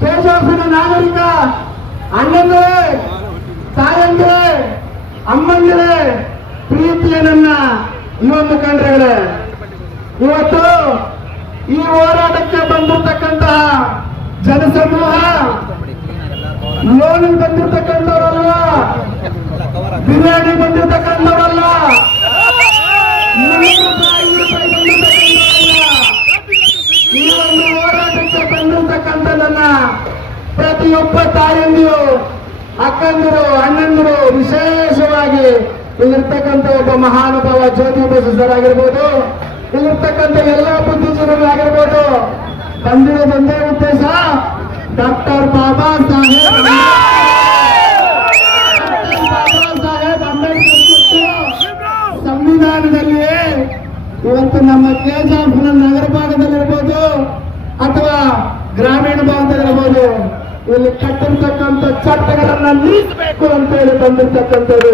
ಕೆಜೆಎಫ್ನ ನಾಗರಿಕ ಅಣ್ಣಂದಿರೇ, ತಾಯಂದಿರೇ, ಅಮ್ಮಂದಿರೇ, ಪ್ರೀತಿಯ ನನ್ನ ಯುವ ಮುಖಂಡರುಗಳೇ, ಇವತ್ತು ಈ ಹೋರಾಟಕ್ಕೆ ಬಂದಿರತಕ್ಕಂತಹ ಜನಸಮೂಹ ಲೋನ್ ಬಂದಿರತಕ್ಕಂಥವರಲ್ಲ, ಬಿರಿಯಾನಿ ಬಂದಿರತಕ್ಕಂಥವರಲ್ಲ, ಈ ಒಂದು ಹೋರಾಟಕ್ಕೆ ಬಂದಿರತಕ್ಕಂಥ ನನ್ನ ಪ್ರತಿಯೊಬ್ಬ ತಾಯಂದಿರು, ಅಕ್ಕಂದಿರು, ಅಣ್ಣಂದಿರು, ವಿಶೇಷವಾಗಿ ಇಲ್ಲಿರ್ತಕ್ಕಂಥ ಒಬ್ಬ ಮಹಾನುಭಾವ ಜ್ಯೋತಿ ಬಸವರಾಜ್ ಆಗಿರ್ಬೋದು, ಇಲ್ಲಿರ್ತಕ್ಕಂಥ ಎಲ್ಲ ಬುದ್ಧಿಜೀವಿಗಳಾಗಿರ್ಬೋದು, ಬಂದಿರೋದೊಂದೇ ಉದ್ದೇಶ, ಡಾಕ್ಟರ್ ಬಾಬಾ ಸಾಹೇಬ್ ಅಂಬೇಡ್ಕರ್ ಸಂವಿಧಾನದಲ್ಲಿ ಇವತ್ತು ನಮ್ಮ ಕೆಜೆಎಫ್ ನಗರ ಭಾಗದಲ್ಲಿರ್ಬೋದು ಅಥವಾ ಗ್ರಾಮೀಣ ಭಾಗದಲ್ಲಿರ್ಬೋದು, ಇಲ್ಲಿ ಕಟ್ಟಿರ್ತಕ್ಕಂಥ ಚಟ್ಟಗಳನ್ನ ನಿಲ್ಲಿಸಬೇಕು ಅಂತ ಹೇಳಿ ಬಂದಿರ್ತಕ್ಕಂಥದ್ದು.